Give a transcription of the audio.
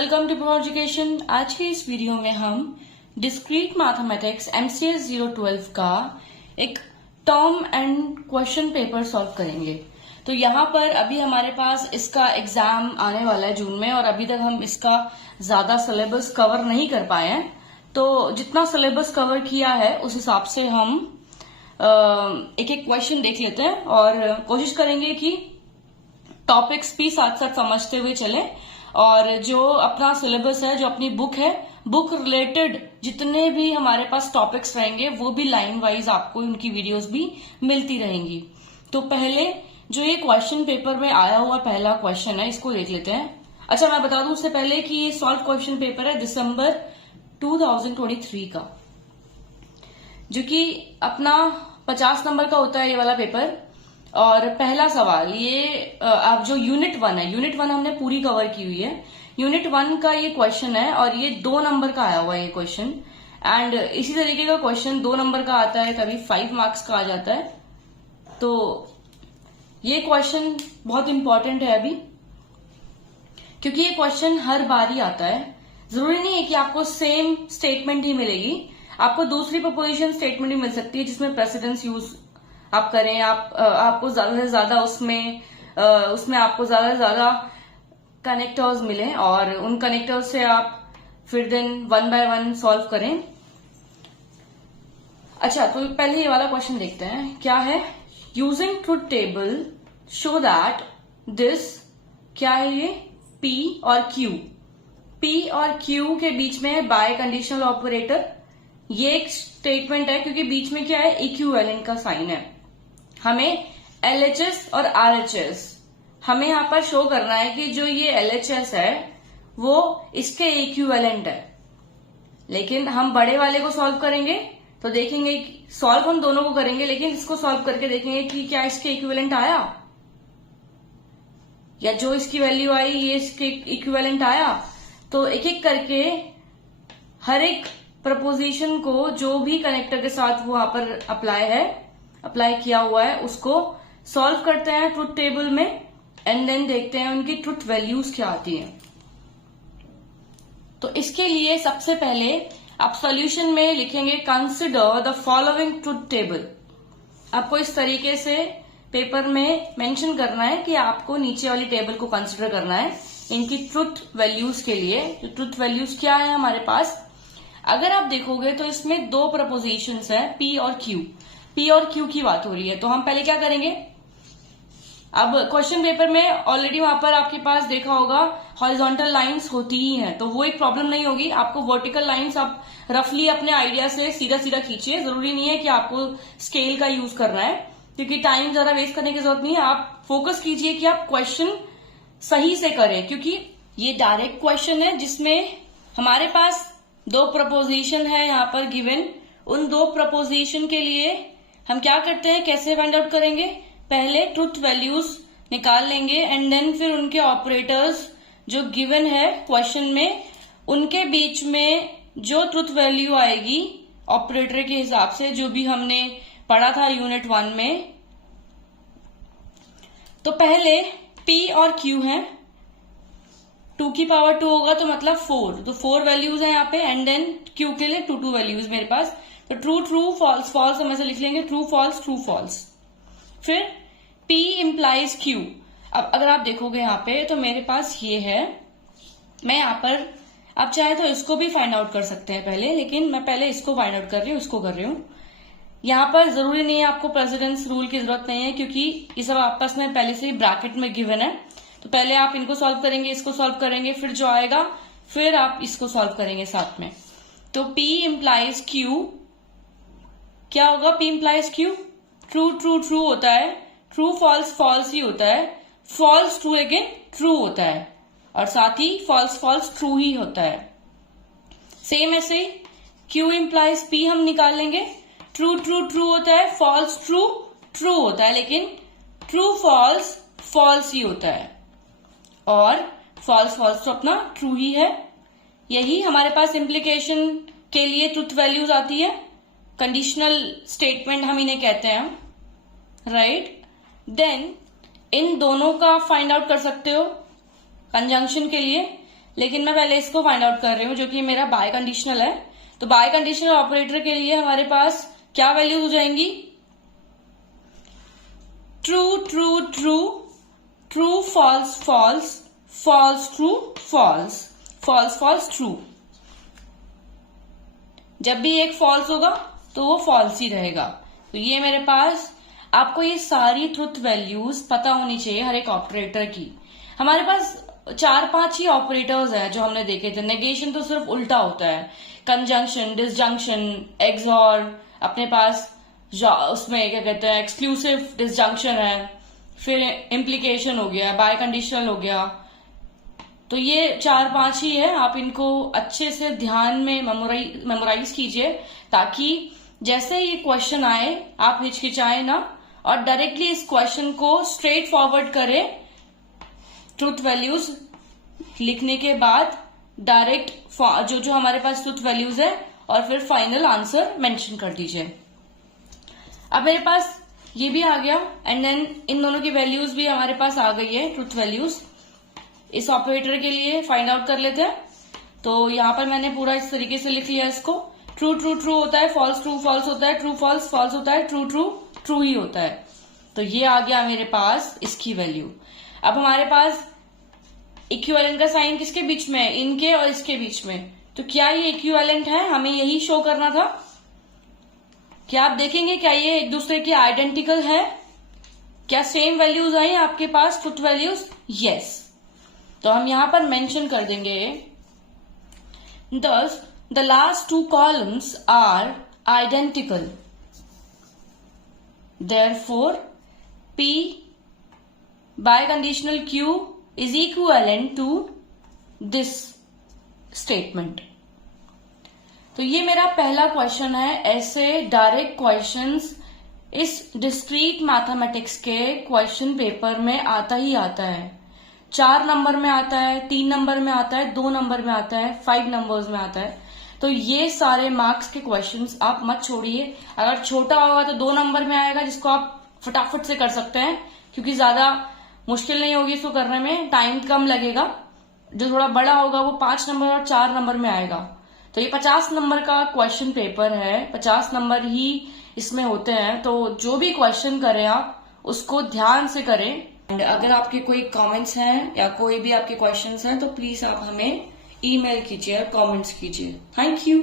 Welcome to pro education. आज के इस वीडियो में हम डिस्क्रीट मैथमेटिक्स MCS 012 का एक term and question paper solve करेंगे। तो यहाँ पर अभी हमारे पास इसका एग्जाम आने वाला है जून में और अभी तक हम इसका ज्यादा सिलेबस कवर नहीं कर पाए हैं। तो जितना सिलेबस कवर किया है उस हिसाब से हम एक एक क्वेश्चन देख लेते हैं और कोशिश करेंगे कि टॉपिक्स भी साथ साथ समझते हुए चले और जो अपना सिलेबस है, जो अपनी बुक है, बुक रिलेटेड जितने भी हमारे पास टॉपिक्स रहेंगे वो भी लाइन वाइज आपको उनकी वीडियोस भी मिलती रहेंगी। तो पहले जो ये क्वेश्चन पेपर में आया हुआ पहला क्वेश्चन है इसको देख लेते हैं। अच्छा, मैं बता दूं उससे पहले कि ये सॉल्व क्वेश्चन पेपर है दिसंबर 2023 का, जो कि अपना 50 नंबर का होता है ये वाला पेपर। और पहला सवाल ये आप जो यूनिट 1 है, यूनिट 1 हमने पूरी कवर की हुई है। यूनिट 1 का ये क्वेश्चन है और ये 2 नंबर का आया हुआ है ये क्वेश्चन। एंड इसी तरीके का क्वेश्चन 2 नंबर का आता है, कभी 5 मार्क्स का आ जाता है। तो ये क्वेश्चन बहुत इंपॉर्टेंट है अभी, क्योंकि ये क्वेश्चन हर बार ही आता है। जरूरी नहीं है कि आपको सेम स्टेटमेंट ही मिलेगी, आपको दूसरी प्रपोजिशन स्टेटमेंट भी मिल सकती है जिसमें प्रेसिडेंस यूज आप करें। आपको ज्यादा से ज्यादा उसमें आपको ज्यादा से ज्यादा कनेक्टर्स मिले और उन कनेक्टर्स से आप फिर देन 1 बाय 1 सॉल्व करें। अच्छा, तो पहले ये वाला क्वेश्चन देखते हैं क्या है। Using truth table show that this, क्या है ये, P और Q। P और Q के बीच में है बाय कंडीशनल ऑपरेटर। ये एक स्टेटमेंट है क्योंकि बीच में क्या है, इक्विवेलेंट का साइन है। हमें LHS और RHS हमें यहां पर शो करना है कि जो ये LHS है वो इसके इक्विवेलेंट है। लेकिन हम बड़े वाले को सॉल्व करेंगे तो देखेंगे, सॉल्व हम दोनों को करेंगे लेकिन इसको सॉल्व करके देखेंगे कि क्या इसके इक्विवेलेंट आया, या जो इसकी वैल्यू आई ये इसके इक्विवेलेंट आया। तो एक एक करके हर एक प्रपोजिशन को जो भी कनेक्टर के साथ वहां पर अप्लाई किया हुआ है उसको सॉल्व करते हैं ट्रुथ टेबल में एंड देन देखते हैं उनकी ट्रुथ वैल्यूज क्या आती हैं। तो इसके लिए सबसे पहले आप सॉल्यूशन में लिखेंगे consider the following truth table. आपको इस तरीके से पेपर में मेंशन करना है कि आपको नीचे वाली टेबल को कंसिडर करना है इनकी ट्रुथ वैल्यूज के लिए। तो ट्रुथ वैल्यूज क्या है हमारे पास, अगर आप देखोगे तो इसमें 2 प्रपोजिशंस है, P और Q। P और Q की बात हो रही है। तो हम पहले क्या करेंगे, अब क्वेश्चन पेपर में ऑलरेडी वहां पर आपके पास देखा होगा हॉरिजॉन्टल लाइंस होती ही हैं, तो वो एक प्रॉब्लम नहीं होगी। आपको वर्टिकल लाइंस आप रफली अपने आइडिया से सीधा सीधा खींचिए। जरूरी नहीं है कि आपको स्केल का यूज करना है, क्योंकि टाइम ज्यादा वेस्ट करने की जरूरत नहीं है। आप फोकस कीजिए कि आप क्वेश्चन सही से करें, क्योंकि ये डायरेक्ट क्वेश्चन है जिसमें हमारे पास 2 प्रपोजिशन है यहाँ पर गिवन। उन 2 प्रपोजिशन के लिए हम क्या करते हैं, कैसे फाइंड आउट करेंगे, पहले ट्रुथ वैल्यूज निकाल लेंगे एंड देन फिर उनके ऑपरेटर्स जो गिवन है क्वेश्चन में उनके बीच में जो ट्रुथ वैल्यू आएगी ऑपरेटर के हिसाब से, जो भी हमने पढ़ा था यूनिट 1 में। तो पहले P और Q है, 2 की पावर 2 होगा तो मतलब 4, तो 4 वैल्यूज है यहाँ पे एंड देन Q के लिए 2 वैल्यूज मेरे पास। तो ट्रू ट्रू फॉल्स फॉल्स हम ऐसे लिख लेंगे, ट्रू फॉल्स ट्रू फॉल्स। फिर P इम्प्लाइज Q। अब अगर आप देखोगे यहाँ पे तो मेरे पास ये है, मैं यहाँ पर आप चाहे तो इसको भी फाइंड आउट कर सकते हैं पहले, लेकिन मैं पहले इसको फाइंड आउट कर रही हूँ, इसको कर रही हूँ। यहाँ पर जरूरी नहीं है, आपको प्रेसिडेंस रूल की जरूरत नहीं है क्योंकि ये सब आपस में पहले से ही ब्रैकेट में गिवन है। तो पहले आप इनको सॉल्व करेंगे, इसको सॉल्व करेंगे, फिर जो आएगा फिर आप इसको सॉल्व करेंगे साथ में। तो P इम्प्लाइज Q, क्या होगा, P implies Q, true true true होता है, ट्रू फॉल्स फॉल्स ही होता है, फॉल्स ट्रू अगेन ट्रू होता है और साथ ही फॉल्स फॉल्स ट्रू ही होता है। सेम ऐसे ही Q इम्प्लाइज P हम निकाल लेंगे, ट्रू ट्रू ट्रू होता है, फॉल्स ट्रू ट्रू होता है, लेकिन ट्रू फॉल्स फॉल्स ही होता है और फॉल्स फॉल्स तो अपना ट्रू ही है। यही हमारे पास इम्प्लीकेशन के लिए ट्रुथ वैल्यूज आती है, कंडीशनल स्टेटमेंट हम इन्हें कहते हैं, राइट। देन इन दोनों का फाइंड आउट कर सकते हो कंजंक्शन के लिए। लेकिन मैं पहले इसको फाइंड आउट कर रही हूँ, जो कि मेरा बाय कंडीशनल है। तो बाय कंडीशनल ऑपरेटर के लिए हमारे पास क्या वैल्यूज हो जाएंगी? True true true, true false false, false true false, false false true. जब भी एक फॉल्स होगा तो वो फॉल्स ही रहेगा। तो ये मेरे पास, आपको ये सारी ट्रुथ वैल्यूज पता होनी चाहिए हर एक ऑपरेटर की। हमारे पास 4-5 ही ऑपरेटर्स है जो हमने देखे थे। नेगेशन तो सिर्फ उल्टा होता है, कंजंक्शन, डिसजंक्शन, एक्सॉर, अपने पास उसमें क्या कहते हैं एक्सक्लूसिव डिसजंक्शन है, फिर इम्प्लीकेशन हो गया, बाय कंडीशनल हो गया। तो ये 4-5 ही है, आप इनको अच्छे से ध्यान में मेमोराइज कीजिए, ताकि जैसे ये क्वेश्चन आए आप हिचकिचाए ना और डायरेक्टली इस क्वेश्चन को स्ट्रेट फॉरवर्ड करें। ट्रुथ वैल्यूज लिखने के बाद डायरेक्ट जो जो हमारे पास ट्रुथ वैल्यूज है और फिर फाइनल आंसर मेंशन कर दीजिए। अब मेरे पास ये भी आ गया एंड देन इन दोनों की वैल्यूज भी हमारे पास आ गई है, ट्रुथ वैल्यूज। इस ऑपरेटर के लिए फाइंड आउट कर लेते हैं। तो यहाँ पर मैंने पूरा इस तरीके से लिख लिया इसको। ट्रू ट्रू ट्रू होता है, फॉल्स ट्रू फॉल्स होता है, ट्रू फॉल्स फॉल्स होता है, ट्रू ट्रू ट्रू ही होता है। तो ये आ गया मेरे पास इसकी वैल्यू। अब हमारे पास इक्विवेलेंट का साइन किसके बीच में है? इनके और इसके बीच में। तो क्या ये इक्विवेलेंट है? हमें यही शो करना था। क्या आप देखेंगे क्या ये एक दूसरे के आइडेंटिकल है? क्या सेम वैल्यूज आई आपके पास ट्रुथ वैल्यूज? यस। तो हम यहां पर मेंशन कर देंगे thus the last two columns are identical, therefore P by conditional Q is equivalent to this statement। तो ये मेरा पहला क्वेश्चन है। ऐसे डायरेक्ट क्वेश्चंस इस डिस्क्रीट मैथमेटिक्स के क्वेश्चन पेपर में आता ही आता है। 4 नंबर में आता है, 3 नंबर में आता है, 2 नंबर में आता है, 5 नंबर्स में आता है। तो ये सारे मार्क्स के क्वेश्चंस आप मत छोड़िए। अगर छोटा होगा तो 2 नंबर में आएगा, जिसको आप फटाफट से कर सकते हैं, क्योंकि ज्यादा मुश्किल नहीं होगी इसको करने में, टाइम कम लगेगा। जो थोड़ा बड़ा होगा वो 5 नंबर और 4 नंबर में आएगा। तो ये 50 नंबर का क्वेश्चन पेपर है, 50 नंबर ही इसमें होते हैं। तो जो भी क्वेश्चन करें आप उसको ध्यान से करें। एंड अगर आपके कोई कमेंट्स हैं या कोई भी आपके क्वेश्चंस हैं तो प्लीज आप हमें ईमेल कीजिए और कमेंट्स कीजिए। Thank you.